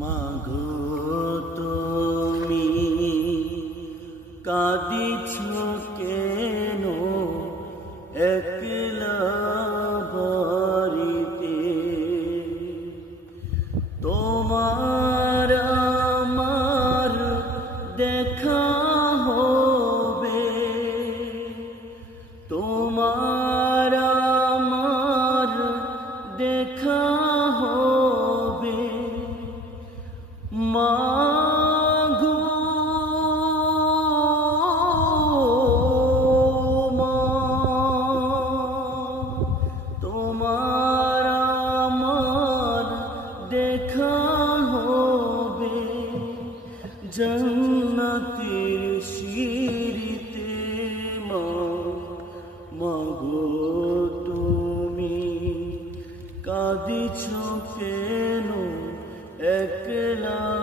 মাগো তুমি কাঁদিছ কেন একলা বাড়িতে? তোমার আমার দেখা হবে, তোমার আমার দেখা হবে। মাগো মা, তোমার আমার দেখা হবে জান্নাতের সিঁড়িতে। মাগো তুমি কাঁদিছ কেন একলা